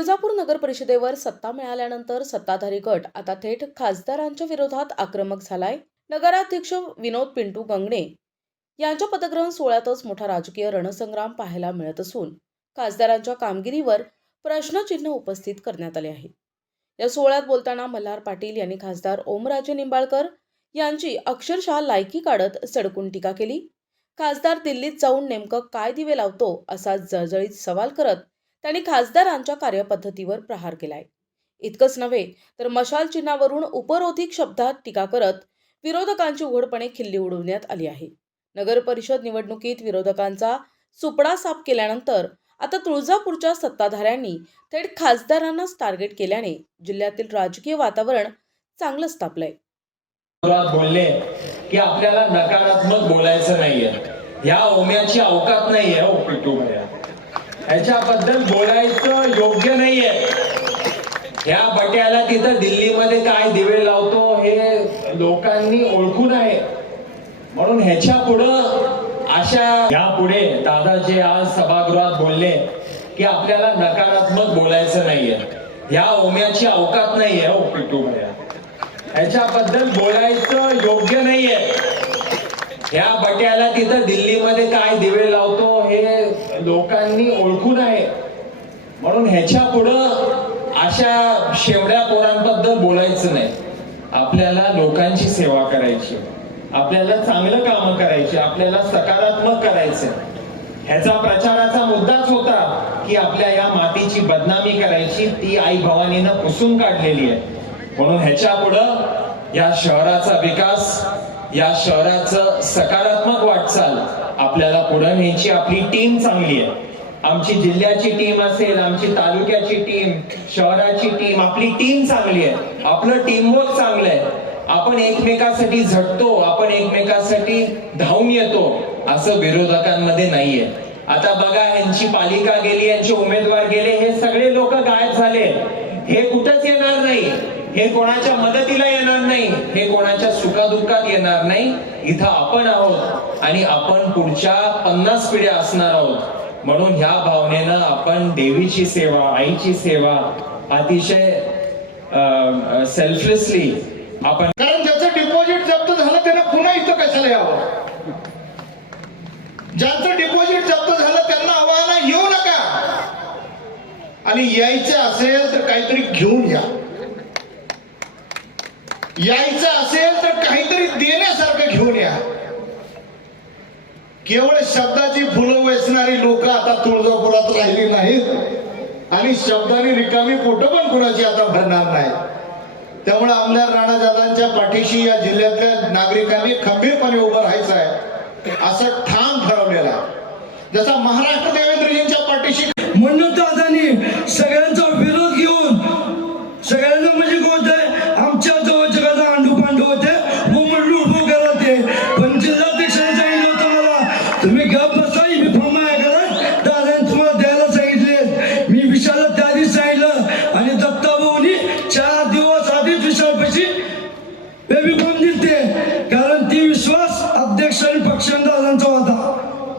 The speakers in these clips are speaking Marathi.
तुळजापूर नगर परिषदेवर सत्ता मिळाल्यानंतर सत्ताधारी गट आता थेट खासदारांच्या विरोधात आक्रमक झालाय। नगराध्यक्ष विनोद पिंटू गंगणे यांच्या पदग्रहण सोहळ्यातच मोठा राजकीय रणसंग्राम पाहायला मिळत असून खासदारांच्या कामगिरीवर प्रश्नचिन्ह उपस्थित करण्यात आले आहे। या सोहळ्यात बोलताना मल्हार पाटील यांनी खासदार ओमराजे निंबाळकर यांची अक्षरशः लायकी काढत सडकून टीका केली। खासदार दिल्लीत जाऊन नेमकं काय दिवे लावतो असा जळजळीत सवाल करत त्यांनी खासदारांच्या कार्यपद्धतीवर प्रहार केलाय। इतकंच नव्हे तर मशाल चिन्हावरून उपरोधिक शब्दात टीका करत विरोधकांची उघडपणे खिल्ली उडवण्यात आली आहे। नगर परिषद निवडणुकीत विरोधकांचा सुपडा साफ केल्यानंतर आता तुळजापूरच्या सत्ताधाऱ्यांनी थेट खासदारांनाच टार्गेट केल्याने जिल्ह्यातील राजकीय वातावरण चांगलंच तापलंय। बोलले की आपल्याला नकारात्मक बोलायचं नाहीये, या ओम्याची अवकात नाहीये हो पिंटू भैया, याच्याबद्दल बोलायचं योग्य नाहीये। या बट्याला तिथं दिल्लीमध्ये काय दिवे लावतो हे लोकांनी ओळखून आहे, म्हणून ह्याच्या पुढं यापुढे दादा जे आज सभागृहात बोलले की आपल्याला नकारात्मक बोलायचं नाहीये, या ओम्याची अवकात नाहीये हो पिंटू भैया, याच्याबद्दल बोलायचं योग्य नाहीये। या बट्याला तिथं दिल्लीमध्ये काय दिवे लावतो हे लोकांनी ओळखून आहे, म्हणून ह्याच्या पुढं अशा शेवड्या पोरांबद्दल बोलायचं नाही। आपल्याला लोकांची सेवा करायची, आपल्याला चांगलं काम करायची, आपल्याला सकारात्मक करायचं। ह्याचा प्रचाराचा मुद्दाच होता की आपल्या या मातीची बदनामी करायची, ती आई भवानीनं पुसून काढलेली आहे। म्हणून ह्याच्या पुढं या शहराचा विकास, या शहराचं सकारात्मक वाटचाल आपल्याला पुढे न्यायची। आपली टीम चांगली आहे, आमची जिल्ह्याची टीम असेल, आमची तालुक्याची टीम, शहराची टीम, आपली टीम चांगली आहे, आपलं टीमवर्क चांगलं आहे। आपण एकमेकांसाठी झटतो, आपण एकमेकांसाठी धावून येतो, असं विरोधकांमध्ये नाहीये। आता बघा, यांची पालिका गेली, यांचे उमेदवार गेले, हे सगळे लोक गायब झाले, हे कुठंच येणार नाही, हे कोणाच्या मदतीला येणार नाही, हे कोणाच्या सुखादुःखात येणार नाही। इथं आपण आहोत आणि आपण पुढच्या 50 पिढ्या असणार आहोत, म्हणून ह्या भावनेनं आपण देवीची सेवा, आईची सेवा अतिशय सेल्फलेसली आपण, कारण ज्याचं डिपॉझिट जप्त झालं त्यांना पुन्हा इथं कशाला यावं, ज्याचं डिपॉझिट जप्त झालं त्यांना आव्हान येऊ नका, आणि यायचं असेल तर काहीतरी घेऊन या, यायचं असेल तर काहीतरी देण्यासारखं घेऊन या। केवळ शब्दाची फुलं वेचणारी लोक आता तुळजापुरात राहिली नाहीत आणि शब्दाने रिकामी पोट पण कुणाची आता भरणार नाही। त्यामुळे आमदार राणादादांच्या पाठीशी या जिल्ह्यातल्या नागरिकांनी खंबीरपणे उभं राहायचं आहे असं ठाम ठरवलेलं आहे। जसा महाराष्ट्र देवेंद्रजींच्या पाठीशी म्हणून दादांनी सगळ्यांचा विरोध घेऊन, सगळ्यांना म्हणजे कोणतं आमच्या जवळच्या का अंडू पांडू होते उभं करा ते, पण जिल्हाध्यक्षांनी सांगितलं होतं मला तुम्ही गप बसा, मी फॉर्म आहे करत, दादांनी तुम्हाला द्यायला सांगितले। मी विशाला त्या दिवशी सांगितलं आणि दत्ताभाऊनी 4 दिवस आधीच विशालपाशी बेबी फॉर्म दिलते, कारण ती विश्वास अध्यक्ष आणि पक्षांनी दादांचा होता,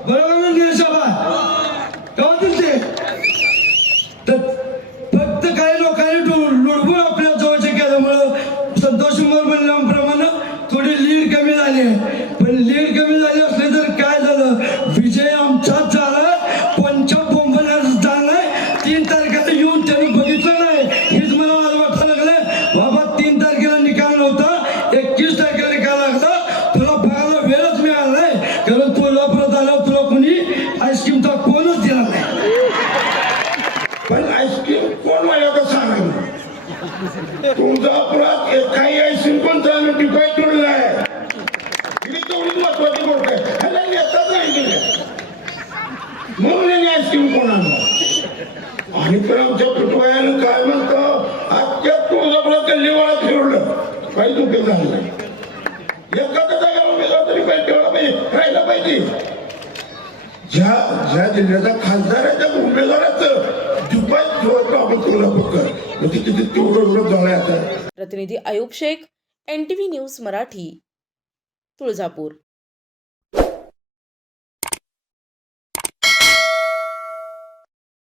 बरोबर ना निरशाबा, का दिलते? तर फक्त काही लोकांनी लुडबुड आपल्या जवळच्या केल्यामुळं संतोष म्हणल्याप्रमाणे थोडी लीड कमी झाली, पण लीड कमी झाली असली तर काय झालं, विजय आमचाच झाला, कोणच्या बोंबण्याचं झालं। 3 तारखेला येऊन त्यांनी बघितलं नाही, हेच मला आज वाटायला लागलं बाबा, 3 तारखेला निकाल नव्हता, 21 तारखेला निकाल लागला, तुला बघायला वेळच मिळाला नाही, कारण तुला परत आल्यावर तुला कोणी आईस्क्रीमचा कोणच दिला नाही। पण आईस्क्रीम कोण वाल्याचं सांगा, तुळजापुरात एकाही आईस्क्रीम पण चालू डिपाईट ठेवलेला आहे, ही तेवढीच महत्वाची गोष्ट आहे। ह्याला येतात नाही म्हणून यांनी आईस्क्रीम कोण आणलं, आणि तर आमच्या पुतवायानं काय म्हणतो, आजच्या तुळजापुरात गल्लीवाळात फिरवलं, काही दुःख झालं नाही, एखाद्या जागेला उमेदवार तरी पाहिजे, ठेवला पाहिजे, राहिला पाहिजे। ज्या जिल्ह्याचा खासदार आहे त्या उमेदवाराचं प्रतिनिधी अयूब शेख, NTV न्यूज मराठी, तुळजापूर।